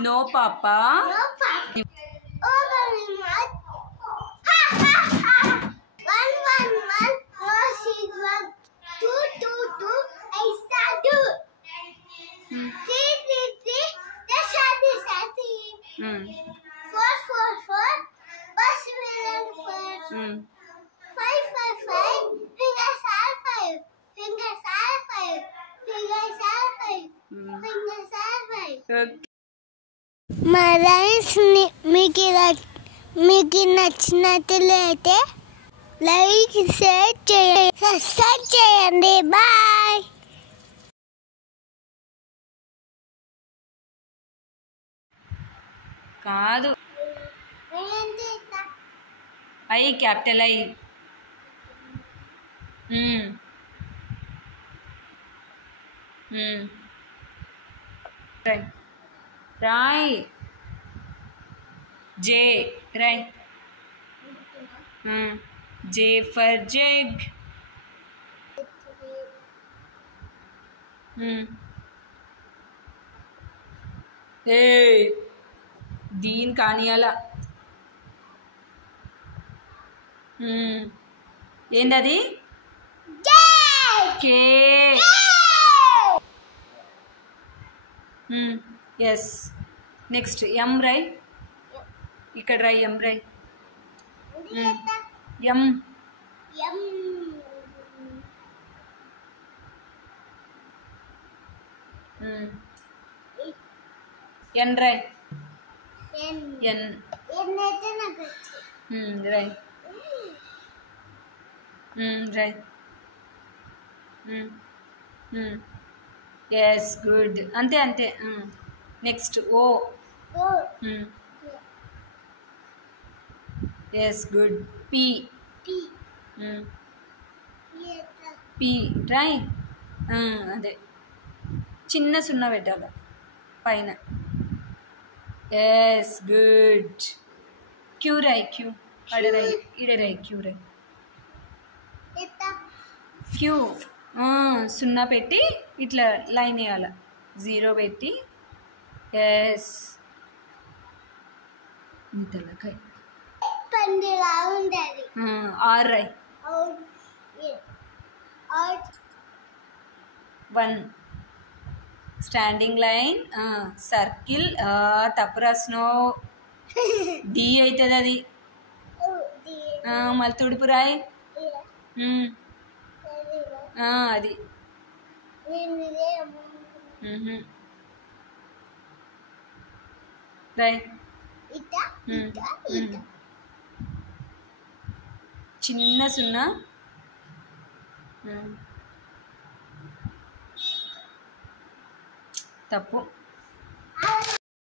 No papa. No papa. Oh very much. Ha ha ha. 1 1 1. No she's 1. 2 2 2. I saw 2. 3 3 3. That's how 4 4 4. Bus million 4. 5 5 5. Fingers are 5. Fingers are 5. Fingers are 5. Fingers are 5. Okay. మా rhymes మీకు నచ్చినట్లయితే like share చేయండి, subscribe చేయండి. Bye. కాదు I capital I. రాయ్ J. రాయ్ J for jug. ఏ దీని కానియాల ఏందది? కే. ఎస్. నెక్స్ట్ ఎం రై. ఇక్కడ రై ఎం రై. ఎం ఎన్ రై. ఎన్ రై రై. Yes good. అంతే అంతే. Next O. Yes good. P. P రై. అదే చిన్న సున్నా పెట్టాల పైన. Yes good. క్యూ రై. క్యూ అడరై ఇడరై. క్యూ రై. క్యూ సున్నా పెట్టి ఇట్లా లైన్ వేయాల. 0 పెట్టి. ఎస్ తలకాయ. ఆర్ రై. 1 స్టాండింగ్ లైన్. సర్కిల్. తప్పు రాసినావు. డి అవుతుంది అది. మళ్ళీ తుడుపు రాయి. అది రై. చిన్న సున్నా. తప్పు.